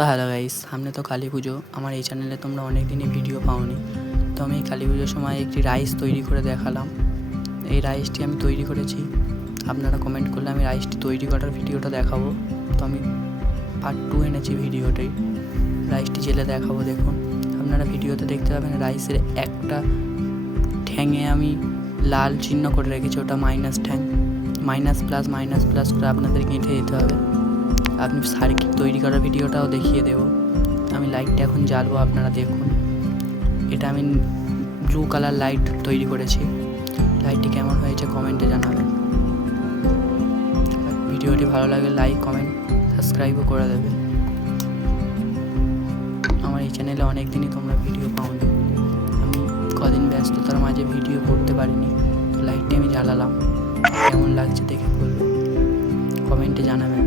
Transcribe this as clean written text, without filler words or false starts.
তো hello guys, সামনে তো কালী পুজো। আমার এই চ্যানেলে তোমরা অনেক দিনই ভিডিও পাওনি, তো আমি কালী পুজোর সময় একটি রাইস তৈরি করে দেখালাম। এই রাইসটি আমি তৈরি করেছি, আপনারা কমেন্ট করলে আমি রাইসটি তৈরি করার ভিডিওটা দেখাবো। তো আমি পার্ট 2 এনেছি ভিডিওটাই, রাইসটি জেলে দেখাবো। দেখুন, আপনারা ভিডিওতে দেখতে পাবেন রাইসের একটা ঠ্যাঙে আমি লাল চিহ্ন করে রেখেছি, ওটা মাইনাস ঠ্যাং। মাইনাস প্লাস করে আপনাদের গেঁথে দিতে হবে। আপনি সার্কিট তৈরি করার ভিডিওটাও দেখিয়ে দেবো। আমি লাইটটা এখন জ্বালবো, আপনারা দেখুন। এটা আমি ব্লু কালার লাইট তৈরি করেছি। লাইটটি কেমন হয়েছে কমেন্টে জানাবেন। ভিডিওটি ভালো লাগে লাইক, কমেন্ট, সাবস্ক্রাইবও করে দেবে। আমার এই চ্যানেলে অনেক দিনই তোমরা ভিডিও পাওনি, আমি কদিন ব্যস্ততার মাঝে ভিডিও করতে পারিনি। তো লাইটটি আমি জ্বালালাম, কেমন লাগছে দেখে বলবে, কমেন্টে জানাবেন।